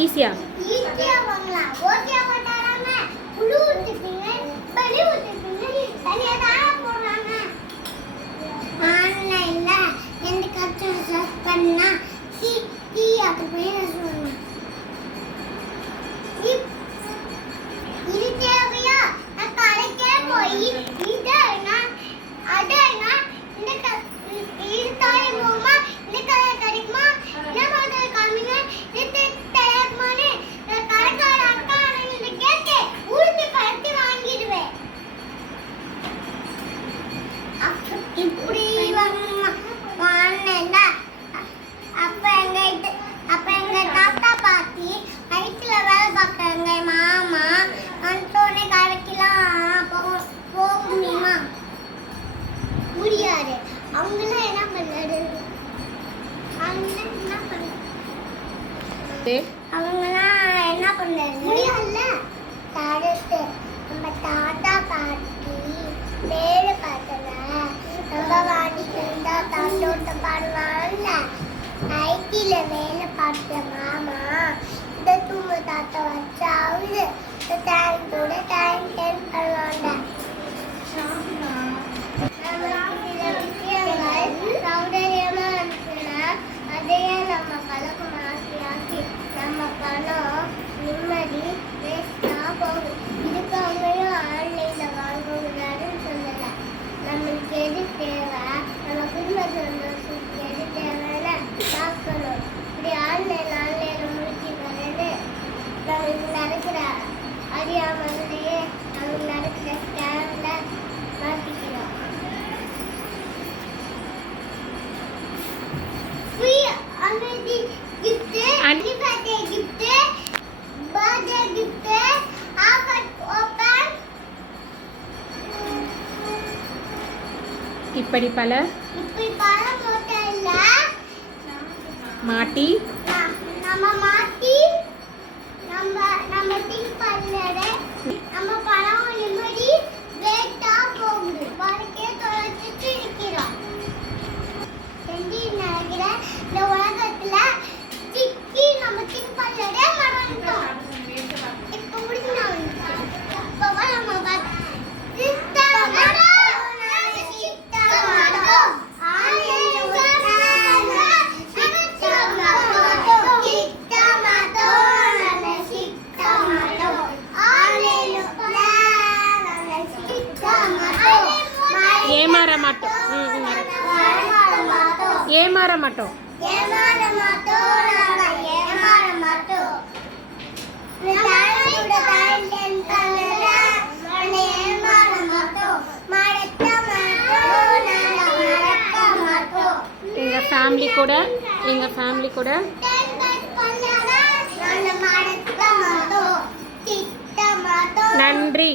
ஈஸியா ஈஸியா வாங்கலாம். ஓகே போட்டாராம புழு ஊத்திப்பீங்க, பலி ஊத்திப்பீங்க, தனியா தான் போடுறாங்க. ஆன்லைன்ல எந்த கட்சி சர்ச் பண்ணா டீ அது போய் சொல்லுங்க. இது தேவையா? நான் கடைக்கே போய் இதனா அதனா இந்த இது தாய் போமா இந்த கதை கிடைக்குமா என்ன மாதிரி காமிங்க இது தெரியுமானே நான் கடைக்கார அக்கா நீங்க கேட்டே ஊருக்கு படுத்து வாங்கிடுவேன். அப்ப இப்படி வாங்கல அப்ப எங்க தாத்தா பாட்டி நைட்ல வேலை பார்க்கறாங்க. மாமா அந்தோனே கடைக்கெல்லாம் போக முடியுமா? முடியாது. அவங்களாம் என்ன பண்ணாரு? அவங்களாம் என்ன பண்ணாரு? முடியல. தடுத்து நம்ம தாத்தா பாட்டி வேலை பார்த்தல நம்ம வாடிட்டு இருந்தா தண்டோட்ட பாடுவாங்கல்ல. ஐடில வேலை பார்த்த மாமா இந்த தூங்க தாத்தா வச்சாவது டைம் கூட டைம் டென் பண்ணுவாங்க. சௌந்தரியமா இருக்குன்னா அதையே நம்ம பழக்கம் ஆக்கி நம்ம பணம் நிம்மதி வேஸ்டா போகும். இதுக்கு அவங்களையும் ஆன்லைன்ல வாங்கக்கூடாதுன்னு சொல்லல. நம்மளுக்கு எது தேவை, நம்ம குடும்ப சந்தோஷத்துக்கு எது தேவைன்னு பார்க்கணும். இப்படி ஆன்லைன்ல முடிச்சுக்கிறது நம்மளுக்கு நடக்கிற அறியாமலேயே நம்மளுக்கு நடக்கிற ஸ்கேம்ல மாட்டிக்கிறோம். அமைதி gift, anniversary gift, birthday gift, offer open. இப்படி பல மோட்டல்ல மாட்டி நம்ம மாட்டி நம்ம திங்க் பண்ணல நம்ம பணம் நிம்மதி வேட்டா போகுது. வாழ்க்கைய தொலைச்சிட்டு இருக்கிறோம். நினைக்கிற இந்த உலகத்துல சிக்கி நம்ம திங்க் பண்ணதே மறந்துட்டோம். இப்ப முடிஞ்சோம். அப்பவா நம்ம ஏமாற மாட்டோம். ஏமாற மாட்டோம். எங்க ஃபேமிலி கூட நன்றி.